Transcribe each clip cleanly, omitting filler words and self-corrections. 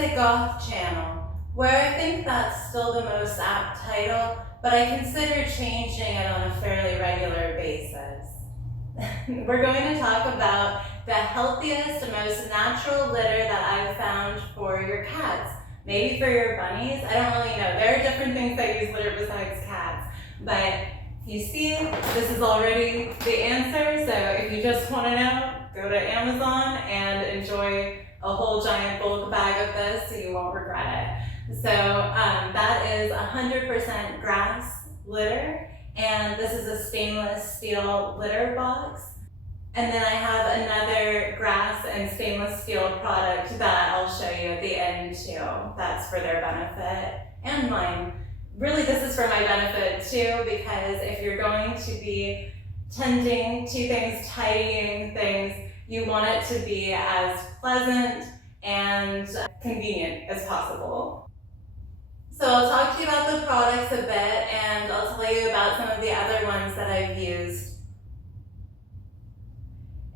Realistic Goth channel, where I think that's still the most apt title, but I consider changing it on a fairly regular basis. We're going to talk about the healthiest, most natural litter that I've found for your cats. Maybe for your bunnies, I don't really know. There are different things that use litter besides cats, but you see, this is already the answer, so if you just want to know, go to Amazon and enjoy a whole giant bulk bag of this so you won't regret it. So that is 100% grass litter, and this is a stainless steel litter box. And then I have another grass and stainless steel product that I'll show you at the end too. That's for their benefit and mine. Really, this is for my benefit too, because if you're going to be tending to things, tidying things, you want it to be as pleasant and convenient as possible. So I'll talk to you about the products a bit, and I'll tell you about some of the other ones that I've used.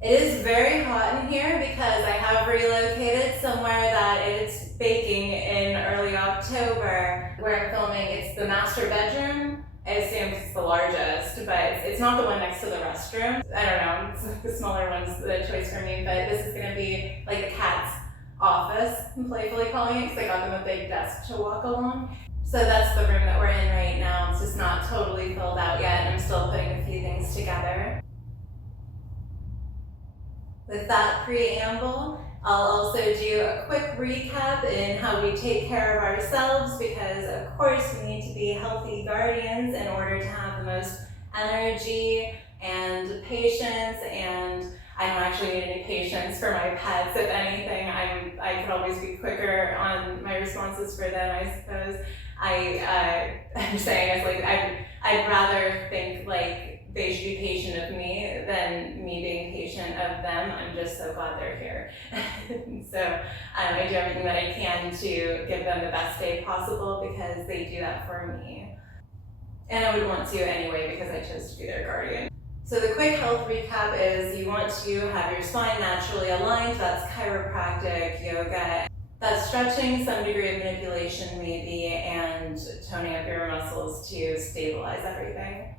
It is very hot in here because I have relocated somewhere that it's baking in early October. Where I'm filming, it's the master bedroom. I assume it's the largest, but it's not the one next to the restroom. I don't know, it's the smaller one's the choice for me, but this is gonna be like the cat's office, I'm playfully calling it, because I got them a big desk to walk along. So that's the room that we're in right now. It's just not totally filled out yet, and I'm still putting a few things together. With that preamble, I'll also do a quick recap in how we take care of ourselves, because of course we need to be healthy guardians in order to have the most energy and patience, and I don't actually need any patience for my pets. If anything, I could always be quicker on my responses for them, I suppose. I'm saying it's like I'd rather think like they should be patient of me than me being patient of them. I'm just so glad they're here. So I do everything that I can to give them the best day possible, because they do that for me. And I would want to anyway, because I chose to be their guardian. So the quick health recap is you want to have your spine naturally aligned. That's chiropractic, yoga. That's stretching, some degree of manipulation maybe, and toning up your muscles to stabilize everything.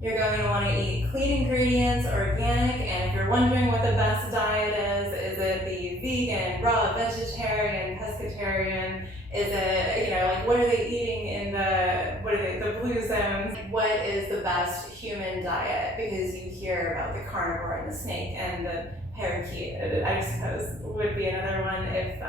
You're going to want to eat clean ingredients, organic, and if you're wondering what the best diet is it the vegan, raw, vegetarian, pescatarian? Is it, like what are they eating in the blue zones? What is the best human diet? Because you hear about the carnivore and the snake and the parakeet, I suppose, would be another one if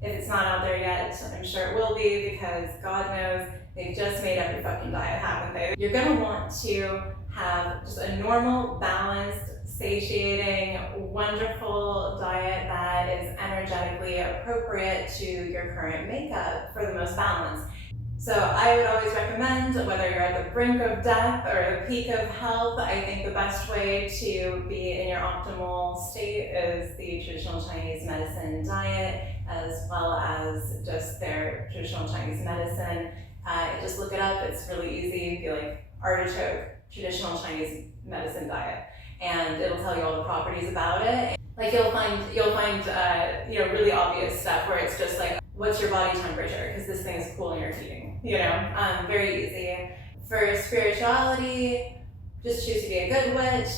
it's not out there yet. I'm sure it will be, because God knows they've just made every fucking diet, haven't they? You're gonna want to have just a normal, balanced, satiating, wonderful diet that is energetically appropriate to your current makeup for the most balance. So I would always recommend, whether you're at the brink of death or the peak of health, I think the best way to be in your optimal state is the traditional Chinese medicine diet, as well as just their traditional Chinese medicine. Just look it up, it's really easy. Be like artichoke, traditional Chinese medicine diet, and it'll tell you all the properties about it. Like you'll find really obvious stuff where it's just like, what's your body temperature? Because this thing is cooling or heating, very easy. For spirituality, just choose to be a good witch,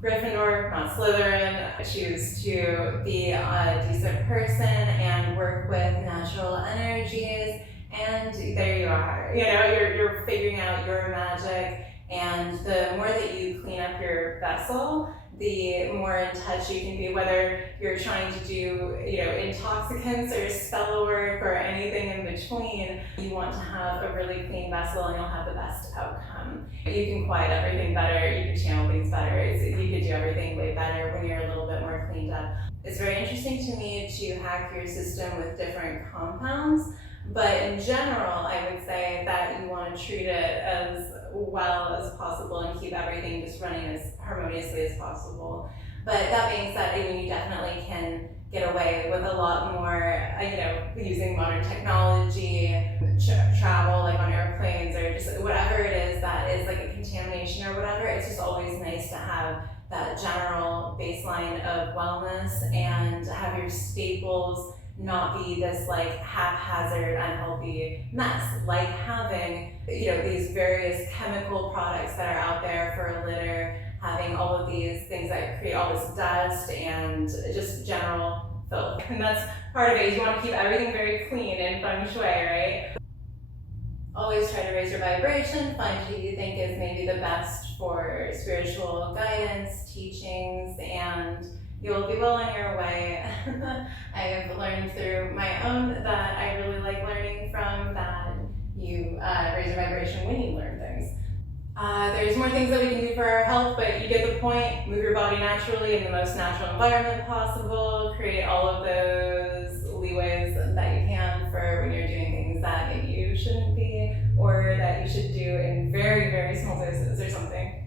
Gryffindor, not Slytherin. Choose to be a decent person and work with natural energies. And there you are, you're figuring out your magic, and the more that you clean up your vessel, the more in touch you can be, whether you're trying to do, intoxicants or spell work or anything in between. You want to have a really clean vessel and you'll have the best outcome. You can quiet everything better, you can channel things better, you can do everything way better when you're a little bit more cleaned up. It's very interesting to me to hack your system with different compounds. But in general, I would say that you want to treat it as well as possible and keep everything just running as harmoniously as possible. But that being said, you definitely can get away with a lot more, using modern technology, travel like on airplanes, or just whatever it is that is like a contamination or whatever. It's just always nice to have that general baseline of wellness and have your staples not be this like haphazard, unhealthy mess, like having, these various chemical products that are out there for a litter, having all of these things that create all this dust and just general filth. And that's part of it, is you want to keep everything very clean in feng shui, right? Always try to raise your vibration, find who you think is maybe the best for spiritual guidance, teachings, and you'll be well on your way. I have learned through my own that I really like learning from, that you raise your vibration when you learn things. There's more things that we can do for our health, but you get the point. Move your body naturally in the most natural environment possible. Create all of those leeways that you can for when you're doing things that maybe you shouldn't be, or that you should do in very, very small doses or something.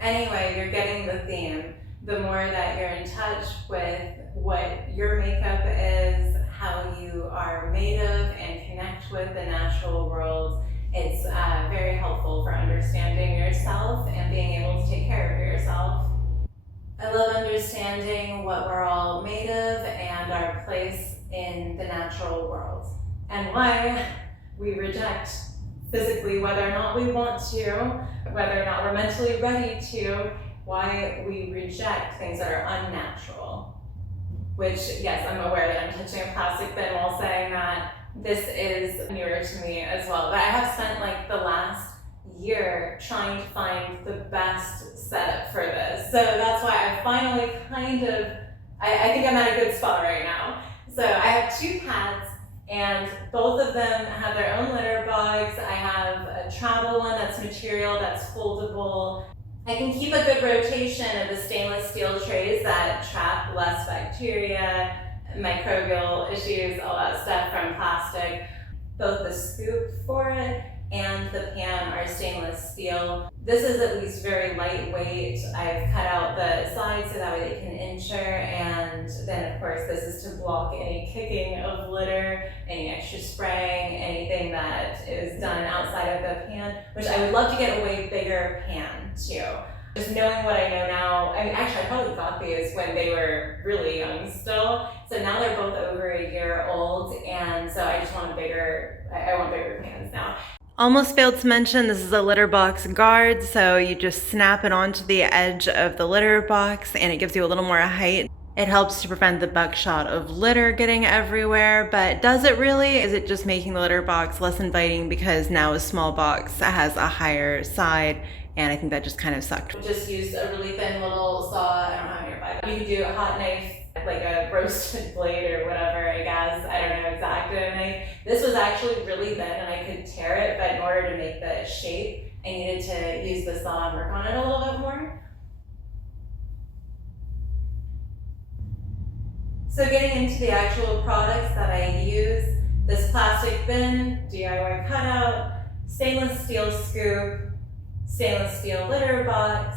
Anyway, you're getting the theme. The more that you're in touch with what your makeup is, how you are made of, and connect with the natural world, it's very helpful for understanding yourself and being able to take care of yourself. I love understanding what we're all made of and our place in the natural world, and why we reject physically, whether or not we want to, whether or not we're mentally ready to, why we reject things that are unnatural. Which, yes, I'm aware that I'm touching a plastic bin while saying that. This is newer to me as well. But I have spent like the last year trying to find the best setup for this. So that's why I finally I think I'm at a good spot right now. So I have 2 cats, and both of them have their own litter box. I have a travel one that's material, that's foldable. I can keep a good rotation of the stainless steel trays that trap less bacteria, microbial issues, all that stuff from plastic. Both the scoop for it and the pan are stainless steel. This is at least very lightweight. I've cut out the sides so that way they can insure, and then of course this is to block any kicking of litter, any extra spraying, anything that is done outside of the pan, which I would love to get a way bigger pan too. Just knowing what I know now, I mean, actually I probably got these when they were really young still, so now they're both over a year old, and so I just want I want bigger pans now. Almost failed to mention, this is a litter box guard, so you just snap it onto the edge of the litter box and it gives you a little more height. It helps to prevent the buckshot of litter getting everywhere, but does it really? Is it just making the litter box less inviting because now a small box has a higher side? And I think that just kind of sucked. Just used a really thin little saw. I don't have it nearby. You can do a hot knife, like a roasted blade or whatever, I guess. I don't know exactly what knife. This was actually really thin and I could tear it, but in order to make the shape, I needed to use the saw and work on it a little bit more. So getting into the actual products that I use, this plastic bin, DIY cutout, stainless steel scoop, stainless steel litter box,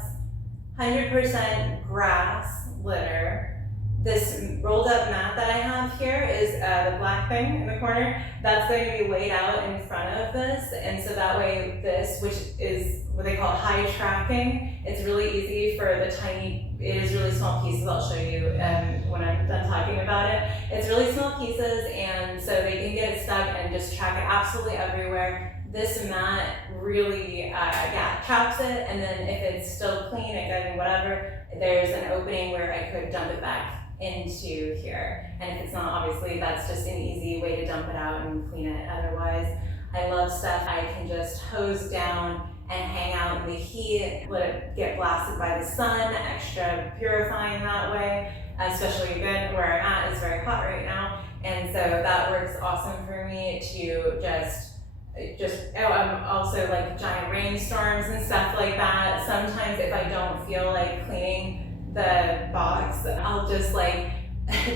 100% grass litter. This rolled up mat that I have here is the black thing in the corner. That's going to be laid out in front of this, and so that way this, which is what they call high tracking, it's really easy for the it is really small pieces. I'll show you when I'm done talking about it. It's really small pieces, and so they can get it stuck and just track it absolutely everywhere. This mat really, traps it, and then if it's still clean and good and whatever, there's an opening where I could dump it back into here. And if it's not, obviously, that's just an easy way to dump it out and clean it otherwise. I love stuff I can just hose down and hang out in the heat, let it get blasted by the sun, extra purifying that way, especially again where I'm at is very hot right now. And so that works awesome for me to also like giant rainstorms and stuff like that. Sometimes if I don't feel like cleaning the box, I'll just like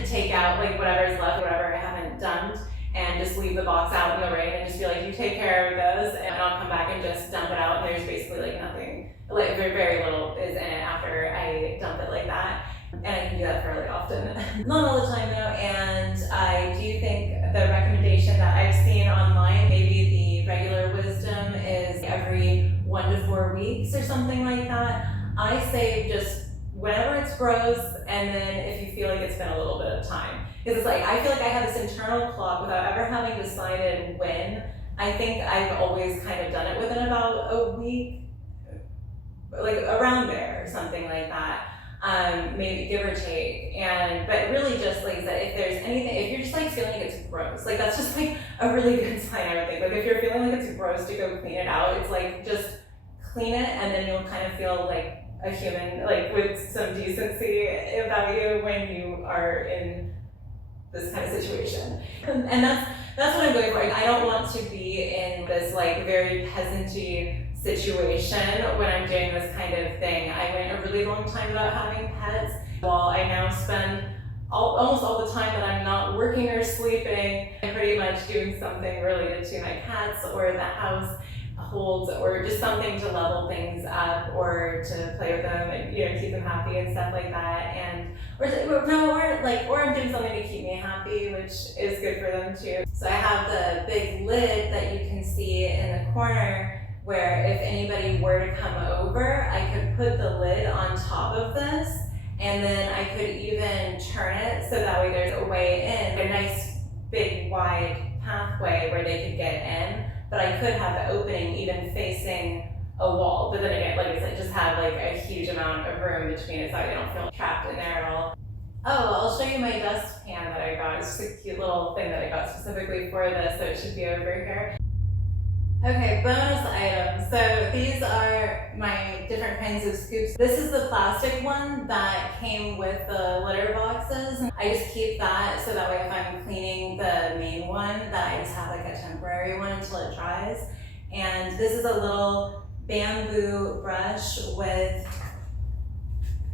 take out like whatever's left, whatever I haven't dumped, and just leave the box out in the rain and just be like, you take care of those, and I'll come back and just dump it out, and there's basically like nothing, like very little is in it after I dump it like that. And I can do that fairly often. Not all the time though, and I do think the recommendation that I've seen online, maybe the regular wisdom is every 1 to 4 weeks or something like that. I say just whenever it's gross, and then if you feel like it's been a little bit of time. Because it's like, I feel like I have this internal clock without ever having decided when. I think I've always kind of done it within about a week, like around there or something like that. Maybe give or take. But really just like I said, if there's anything, if you're just like feeling like it's gross, like that's just like a really good sign, I would think. Like if you're feeling like it's gross to go clean it out, it's like just clean it, and then you'll kind of feel like a human, like with some decency about you when you are in this kind of situation. And that's what I'm going for. I don't want to be in this like very peasanty situation when I'm doing this kind of thing. I went a really long time without having pets. While I now spend almost all the time that I'm not working or sleeping, I'm pretty much doing something related to my cats or the house holds, or just something to level things up or to play with them and keep them happy and stuff like that. Or I'm doing something to keep me happy, which is good for them too. So I have the big lid that you can see in the corner, where if anybody were to come over, I could put the lid on top of this, and then I could even turn it so that way there's a way in, a nice big wide pathway where they could get in. But I could have the opening even facing a wall. But then again, like I said, just have like a huge amount of room between it so I don't feel trapped in there at all. Oh, I'll show you my dustpan that I got. It's just a cute little thing that I got specifically for this, so it should be over here. Okay, bonus items. So these are my different kinds of scoops. This is the plastic one that came with the litter boxes. I just keep that so that way if I'm cleaning the main one, that I just have like a temporary one until it dries. And this is a little bamboo brush with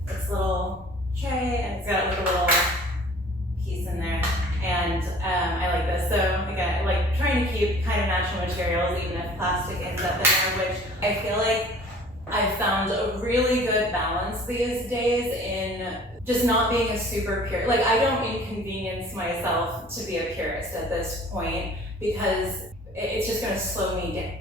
its little tray, and it's got like a little piece in there. And I like this. So again, like trying to keep kind of natural materials, even if plastic ends up in there, which I feel like I've found a really good balance these days in just not being a super pure. Like I don't inconvenience myself to be a purist at this point, because it's just going to slow me down.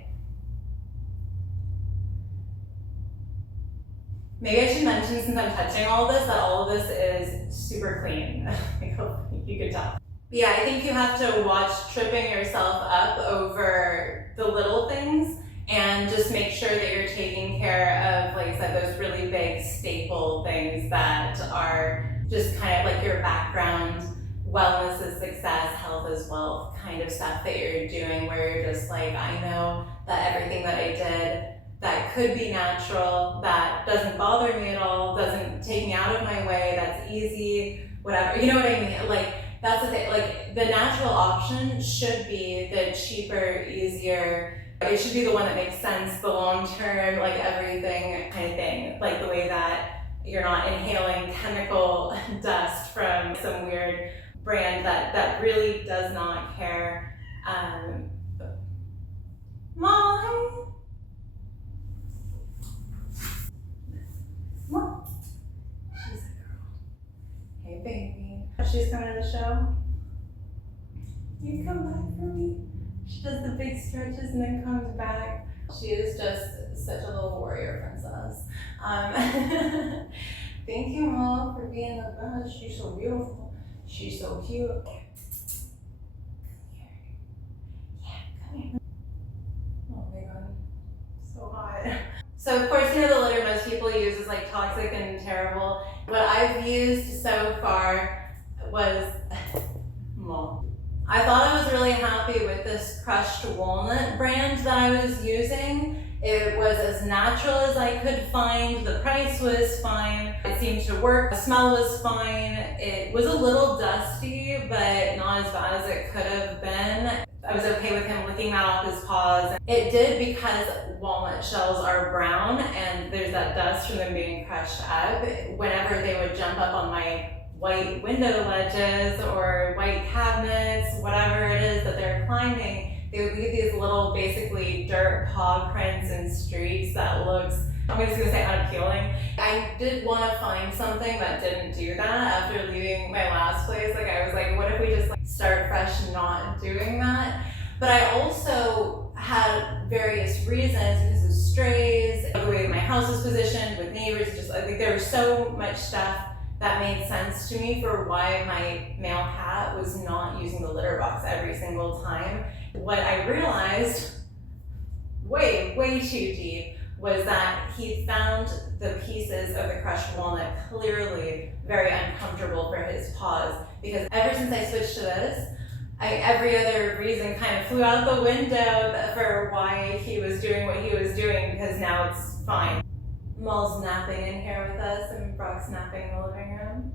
Maybe I should mention, since I'm touching all of this, that all of this is super clean. I hope you could tell. Yeah, I think you have to watch tripping yourself up over the little things, and just make sure that you're taking care of, like I said, those really big staple things that are just kind of like your background wellness is success, health is wealth kind of stuff that you're doing, where you're just like, I know that everything that I did that could be natural, that doesn't bother me at all, doesn't take me out of my way, that's easy, whatever, you know what I mean? Like, that's the thing, like, the natural option should be the cheaper, easier, it should be the one that makes sense, the long term, like everything kind of thing, like the way that you're not inhaling chemical dust from some weird brand that really does not care. Molly! What? She's a girl. Hey, baby. She's coming to the show. You come back for me. She does the big stretches and then comes back. She is just such a little warrior princess. Thank you, Mom, for being the best. She's so beautiful. She's so cute. Come here. Yeah, come here. Oh my god, so hot. So of course, the litter most people use is like toxic and terrible. What I've used so far was, well, I thought I was really happy with this crushed walnut brand that I was using. It was as natural as I could find. The price was fine. It seemed to work. The smell was fine. It was a little dusty, but not as bad as it could have been. I was okay with him licking that off his paws. It did, because walnut shells are brown and there's that dust from them being crushed up. Whenever they would jump up on my white window ledges or white cabinets, whatever it is that they're climbing, they would leave these little basically dirt paw prints and streaks that looks, I'm just gonna say, unappealing. I did want to find something that didn't do that after leaving my last place. Like I was like, what if we just like start fresh not doing that? But I also had various reasons, because of strays, the way my house was positioned, with neighbors, just I think there was so much stuff that made sense to me for why my male cat was not using the litter box every single time. What I realized way too deep was that he found the pieces of the crushed walnut clearly very uncomfortable for his paws, because ever since I switched to this, every other reason kind of flew out the window for why he was doing what he was doing, because now it's fine. Maul's napping in here with us, and Brock's napping in the living room.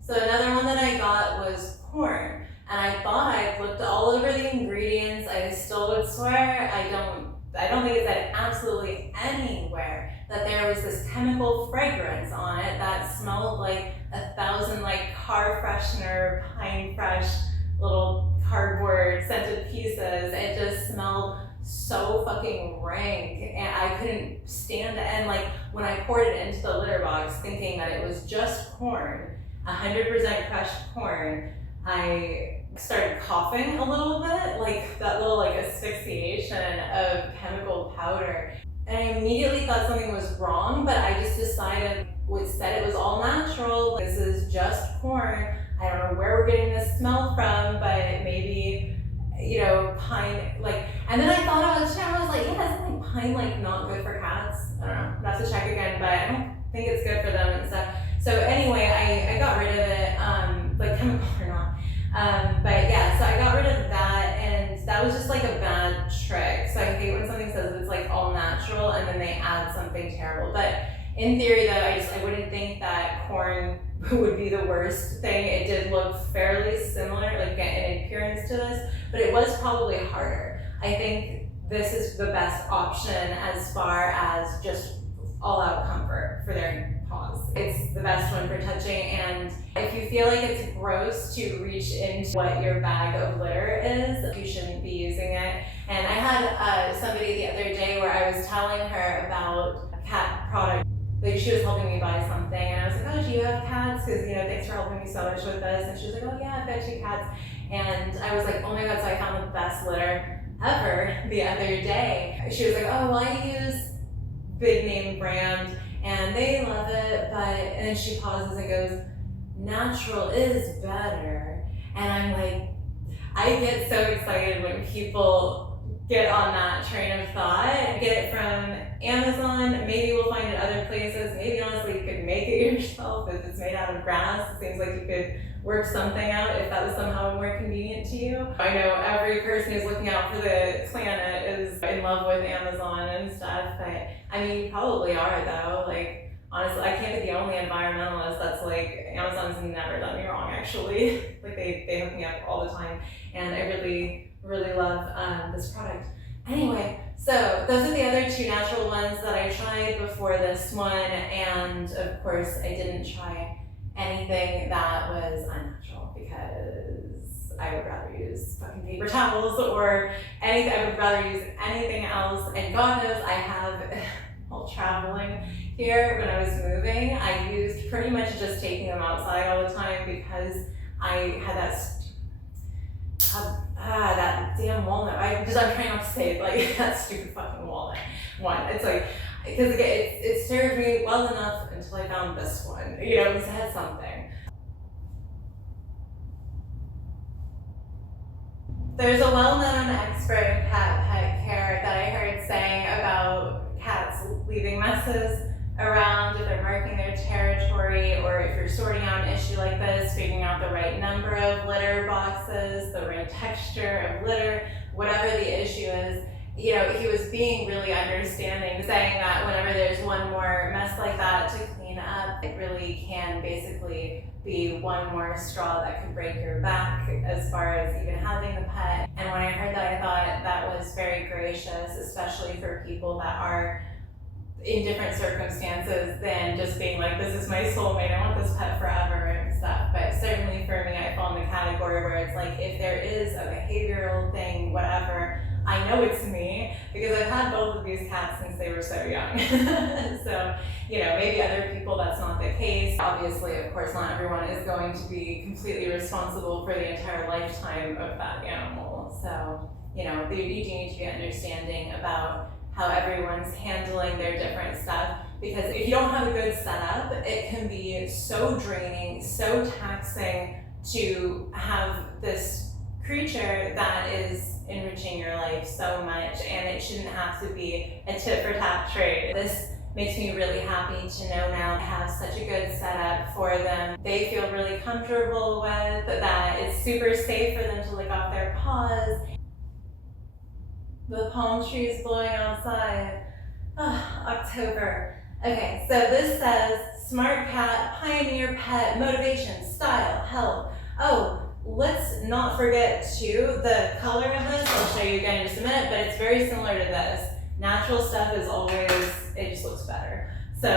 So another one that I got was corn, and I thought I looked all over the ingredients. I still would swear I don't think it said absolutely anywhere that there was this chemical fragrance on it that smelled like 1,000 like car freshener, pine fresh, little cardboard scented pieces. It just smelled so fucking rank, and I couldn't stand it. And like when I poured it into the litter box thinking that it was just corn, 100% crushed corn, I started coughing a little bit, like that little like asphyxiation of chemical powder. And I immediately thought something was wrong, but I just decided, said it was all natural. This is just corn. I don't know where we're getting this smell from, but maybe, you know, pine, like, and then I thought about it, I was like, yeah, isn't like pine like not good for cats? I don't know, not to check again, but I don't think it's good for them and stuff. So anyway, I got rid of it, like chemical or not. But yeah, so I got rid of that, and that was just like a bad trick. So I hate when something says it's like all natural and then they add something terrible. But in theory though, I wouldn't think that corn would be the worst thing. It did look fairly similar, like in appearance to this, but it was probably harder. I think this is the best option as far as just all-out comfort for their paws. It's the best one for touching, and if you feel like it's gross to reach into what your bag of litter is, you shouldn't be using it. And I had somebody the other day where I was telling her about cat product. Like she was helping me buy something, and I was like, oh, do you have cats? Because, you know, thanks for helping me so much with this. And she was like, oh yeah, I've got 2 cats. And I was like, oh my God, so I found the best litter ever the other day. She was like, oh, well, I use big name brand and they love it, but, and then she pauses and goes, natural is better. And I'm like, I get so excited when people get on that train of thought. Get it from Amazon, maybe we'll find it other places, maybe honestly you could make it yourself if it's made out of grass. It seems like you could work something out if that was somehow more convenient to you. I know every person who's looking out for the planet is in love with Amazon and stuff, but I mean, you probably are though. Like, honestly, I can't be the only environmentalist that's like, Amazon's never done me wrong actually. Like they hook me up all the time, and I really love this product. Anyway, so those are the other 2 natural ones that I tried before this one, and of course I didn't try anything that was unnatural because I would rather use fucking paper towels or anything. I would rather use anything else. And God knows I have, while traveling here when I was moving, I used pretty much just taking them outside all the time because I had that damn walnut. I'm trying not to say it, like that stupid fucking walnut one. It's like, because it served me well enough until I found this one. You know, it had something. There's a well-known expert in cat pet care that I heard saying about cats leaving messes around if they're marking their territory, or if you're sorting out an issue like this, figuring out the right number of litter boxes, the right texture of litter, whatever the issue is. You know, he was being really understanding, saying that whenever there's one more mess like that to clean up, it really can basically be one more straw that could break your back as far as even having the pet. And when I heard that, I thought that was very gracious, especially for people that are in different circumstances than just being like, this is my soulmate, I want this pet forever and stuff. But certainly for me, I fall in the category where it's like, if there is a behavioral thing, whatever, I know it's me because I've had both of these cats since they were so young. So, you know, maybe other people that's not the case. Obviously, of course, not everyone is going to be completely responsible for the entire lifetime of that animal. So, you know, you do need to be understanding about how everyone's handling their different stuff. Because if you don't have a good setup, it can be so draining, so taxing to have this creature that is enriching your life so much, and it shouldn't have to be a tit for tat trade. This makes me really happy to know now I have such a good setup for them. They feel really comfortable with that. It's super safe for them to lick off their paws. The palm trees blowing outside. October. Okay, so this says smart cat, pioneer pet, motivation, style, health. Oh, let's not forget too, the color of this, I'll show you again in just a minute, but it's very similar to this. Natural stuff is always, it just looks better. So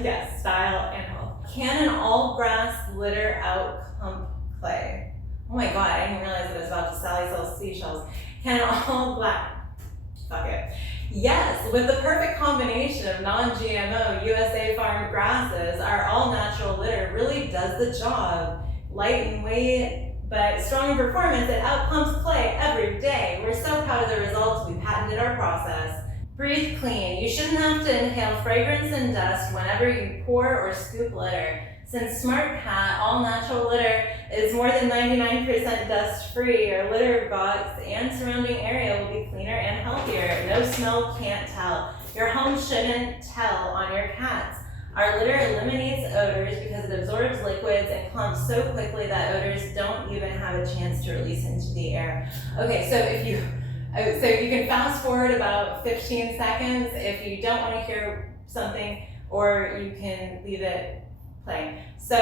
yes, style and health. Can an all grass litter out clump clay? Oh my God, I didn't realize that I was about to Sally sell seashells. Can an all black, fuck it. Yes, with the perfect combination of non-GMO USA farmed grasses, our all natural litter really does the job. Light in weight, but strong in performance, it outclumps clay every day. We're so proud of the results, we patented our process. Breathe clean. You shouldn't have to inhale fragrance and dust whenever you pour or scoop litter. Since Smart Cat all natural litter is more than 99% dust free, your litter box and surrounding area will be cleaner and healthier. No smell can't tell. Your home shouldn't tell on your cats. Our litter eliminates odors because it absorbs liquids and clumps so quickly that odors don't even have a chance to release into the air. Okay, so you can fast forward about 15 seconds if you don't want to hear something, or you can leave it playing. So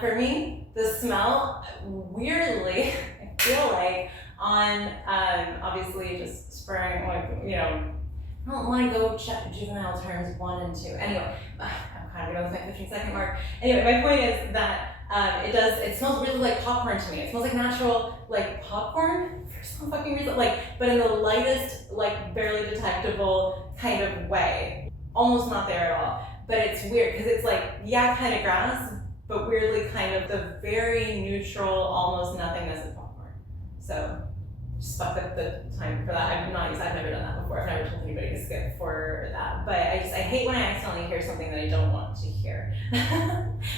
for me, the smell, weirdly, I feel like on obviously just spurring, like, you know, I don't want to go check juvenile terms 1 and 2. Anyway, I'm kind of going with my 15-second mark. Anyway, my point is that it smells really like popcorn to me. It smells like natural, like popcorn for some fucking reason, like, but in the lightest, like barely detectable kind of way. Almost not there at all. But it's weird because it's like, yeah, kind of grass, but weirdly kind of the very neutral, almost nothingness of popcorn. So just fuck up the time for that. I've never done that before. I've never told anybody to skip for that. But I hate when I accidentally hear something that I don't want to hear.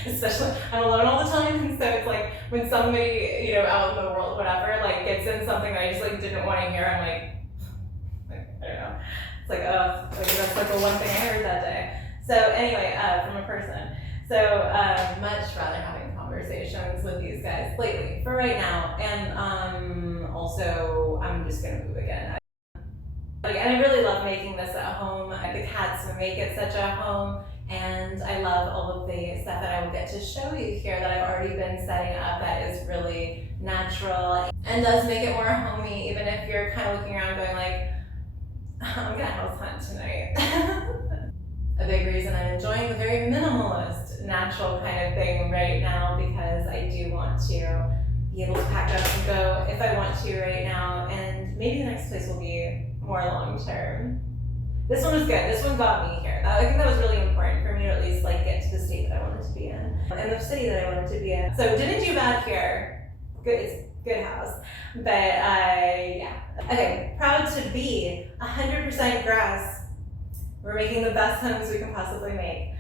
Especially, I'm alone all the time, and so it's like when somebody, you know, out in the world, whatever, like gets in something that I just like didn't want to hear, I'm like I don't know. It's like, that's like the one thing I heard that day. So anyway, from a person. So much rather having conversations with these guys lately, for right now. And also, I'm just gonna move again. And I really love making this at home. The cats make it such a home, and I love all of the stuff that I will get to show you here that I've already been setting up that is really natural and does make it more homey, even if you're kind of looking around going like, I'm gonna house hunt tonight. A big reason I'm enjoying the very minimalist, natural kind of thing right now, because I do want to be able to pack up and go if I want to right now, and maybe the next place will be more long term. This one was good. This one got me here. I think that was really important for me to at least like get to the state that I wanted to be in and the city that I wanted to be in. So didn't do bad here. Good, it's good house. But yeah. Okay, proud to be 100% grass. We're making the best homes we can possibly make.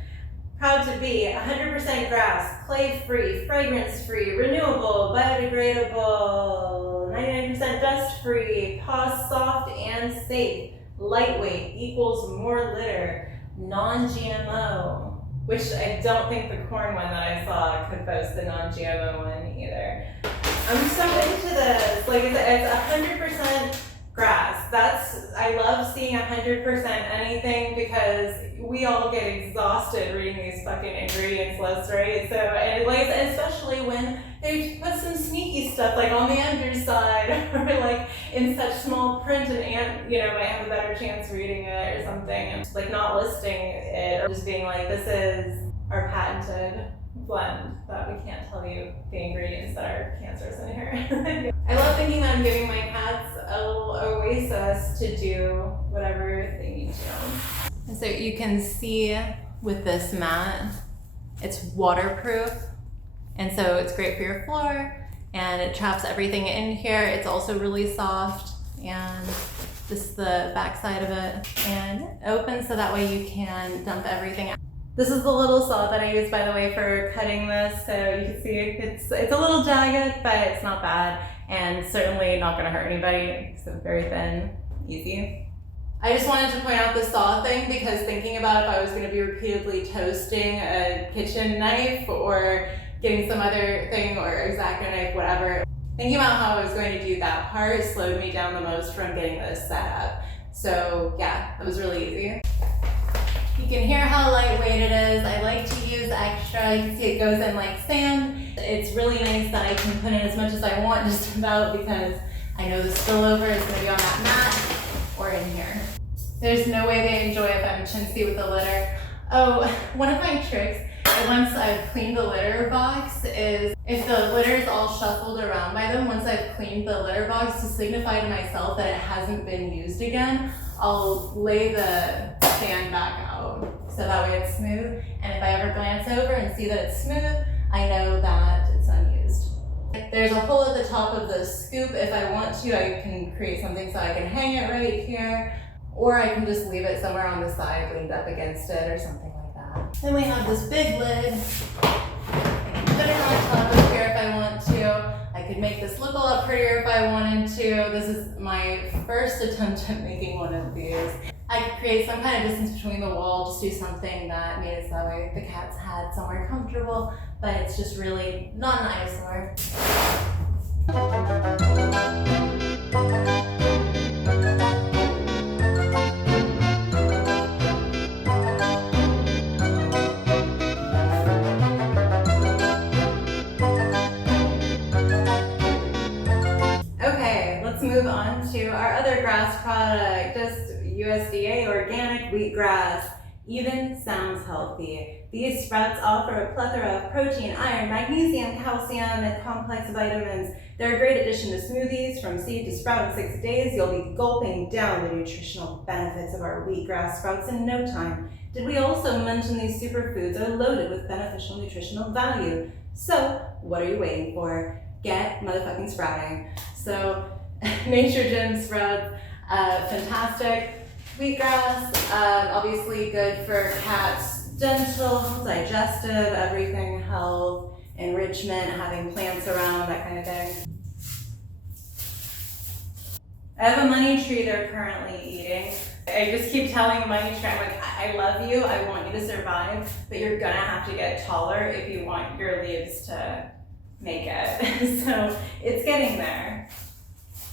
Proud to be 100% grass, clay-free, fragrance-free, renewable, biodegradable, 99% dust-free, paws soft and safe, lightweight equals more litter, non-GMO, which I don't think the corn one that I saw could boast the non-GMO one either. I'm so into this. Like, it's 100% grass. I love seeing 100% anything because we all get exhausted reading these fucking ingredients lists, right? So, and like, especially when they put some sneaky stuff like on the underside or like in such small print, and you know, might have a better chance reading it or something, and like not listing it or just being like, this is our patented blend that we can't tell you the ingredients that are cancerous in here. I love thinking that I'm giving my cats a little oasis to do whatever they need to. And so you can see with this mat, it's waterproof, and so it's great for your floor, and it traps everything in here. It's also really soft, and This is the back side of it, and it opens so that way you can dump everything out. This is the little saw that I use, by the way, for cutting this. So you can see it's a little jagged, but it's not bad, and certainly not gonna hurt anybody. It's very thin, easy. I just wanted to point out the saw thing because thinking about if I was gonna be repeatedly toasting a kitchen knife or getting some other thing or X-Acto knife, whatever, thinking about how I was going to do that part slowed me down the most from getting this set up. So yeah, that was really easy. You can hear how lightweight it is. I like to use extra. You can see it goes in like sand. It's really nice that I can put in as much as I want just about because I know the spillover is going to be on that mat or in here. There's no way they enjoy if I'm chintzy with the litter. Oh, one of my tricks once I've cleaned the litter box is if the litter is all shuffled around by them, once I've cleaned the litter box to signify to myself that it hasn't been used again, I'll lay the sand back out so that way it's smooth. And if I ever glance over and see that it's smooth, I know that it's unused. There's a hole at the top of the scoop. If I want to, I can create something so I can hang it right here, or I can just leave it somewhere on the side leaned up against it or something like that. Then we have this big lid. I can put it on top of here if I want to. I could make this look a lot prettier if I wanted to. This is my first attempt at making one of these. I could create some kind of distance between the wall, just do something that made it so that way the cats had somewhere comfortable, but it's just really not an eyesore. Move on to our other grass product, just USDA organic wheatgrass. Even sounds healthy. These sprouts offer a plethora of protein, iron, magnesium, calcium, and complex vitamins. They're a great addition to smoothies. From seed to sprout in 6 days, you'll be gulping down the nutritional benefits of our wheatgrass sprouts in no time. Did we also mention these superfoods are loaded with beneficial nutritional value? So, what are you waiting for? Get motherfucking sprouting. So, Naturegen sprouts, fantastic. Wheatgrass, obviously good for cats, dental, digestive, everything, health, enrichment, having plants around, that kind of thing. I have a money tree they're currently eating. I just keep telling the money tree, I'm like, I love you, I want you to survive, but you're gonna have to get taller if you want your leaves to make it. So it's getting there.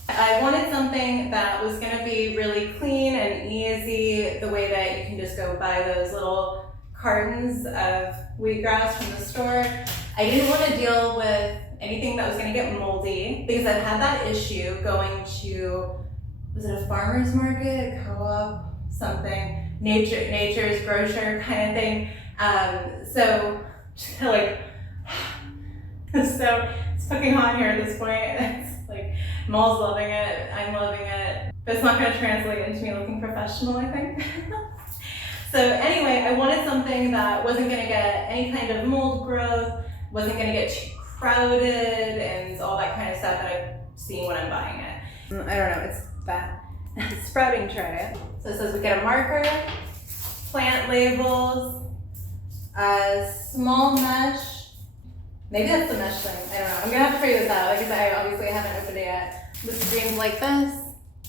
I wanted something that was going to be really clean and easy, the way that you can just go buy those little cartons of wheatgrass from the store. I didn't want to deal with anything that was going to get moldy because I've had that issue going to, was it a farmer's market, a co-op, something, nature's grocer kind of thing. So it's fucking hot here at this point. It's like, Maul's loving it, I'm loving it, but it's not going to translate into me looking professional, I think. So anyway, I wanted something that wasn't going to get any kind of mold growth, wasn't going to get too crowded, and all that kind of stuff that I've seen when I'm buying it. I don't know, it's that sprouting tray. So it says we get a marker, plant labels, a small mesh. Maybe that's the mesh thing, I don't know. I'm gonna have to figure this out because I obviously haven't opened it yet. The screen's like this.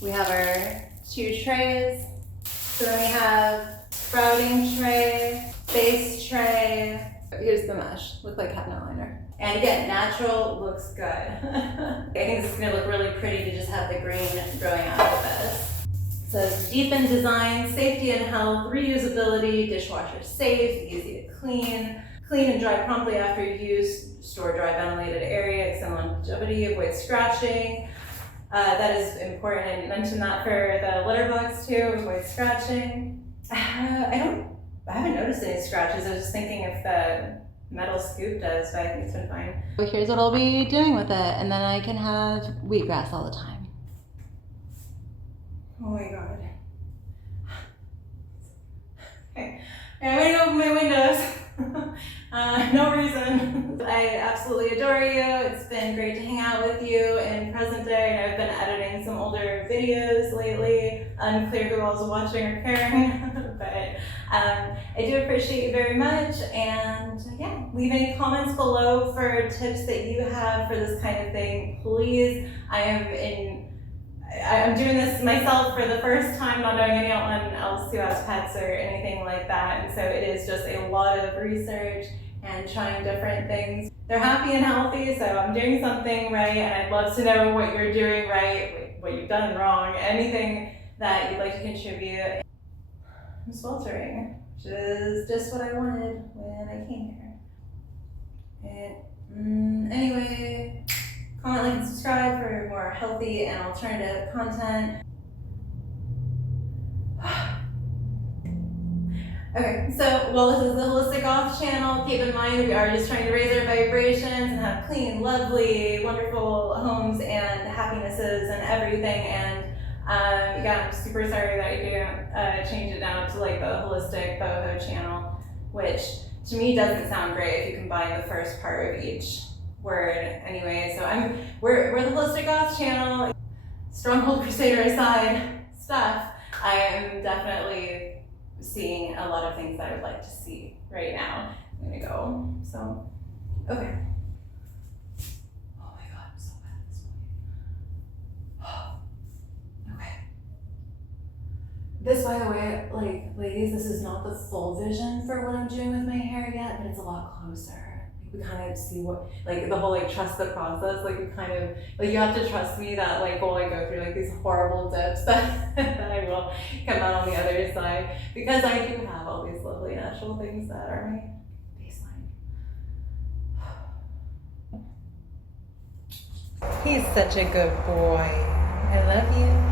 We have our 2 trays. So then we have sprouting tray, base tray. Here's the mesh, look like cabinet liner. And again, natural looks good. I think this is gonna look really pretty to just have the green growing out of this. It says deepen design, safety and health, reusability, dishwasher safe, easy to clean. Clean and dry promptly after use. Store dry ventilated area, extend longevity, avoid scratching. That is important. I mentioned that for the litter box too, avoid scratching. I haven't noticed any scratches. I was just thinking if the metal scoop does, but I think it's been fine. Well, here's what I'll be doing with it, and then I can have wheatgrass all the time. Oh my god. Okay, I'm gonna open my windows. No reason. I I absolutely adore you. It's been great to hang out with you in present day, and I've been editing some older videos lately. Unclear who else is watching or caring, but I do appreciate you very much. And yeah, leave any comments below for tips that you have for this kind of thing, please. I'm doing this myself for the first time, not knowing anyone else who has pets or anything like that, and so it is just a lot of research and trying different things. They're happy and healthy, so I'm doing something right, and I'd love to know what you're doing right, what you've done wrong, anything that you'd like to contribute. I'm sweltering, which is just what I wanted when I came here. And anyway, comment, like, and subscribe for more healthy and alternative content. Okay, so while this is the Holistic Goth channel, keep in mind we are just trying to raise our vibrations and have clean, lovely, wonderful homes and happinesses and everything. And yeah, I'm super sorry that I didn't change it down to like the Holistic Boho channel, which to me doesn't sound great if you combine the first part of each word. Anyway, so we're the Holistic Goth channel. Stronghold Crusader aside stuff, I am definitely seeing a lot of things that I would like to see right now. I'm gonna go. So, okay. Oh my god, I'm so bad at this point. Okay. This, by the way, like, ladies, this is not the full vision for what I'm doing with my hair yet, but it's a lot closer. We kind of see what, like, the whole, like, trust the process, like, we kind of, like, you have to trust me that, like, while I go through, like, these horrible dips that, that I will come out on the other side, because I do have all these lovely natural things that are my baseline. He's such a good boy. I love you.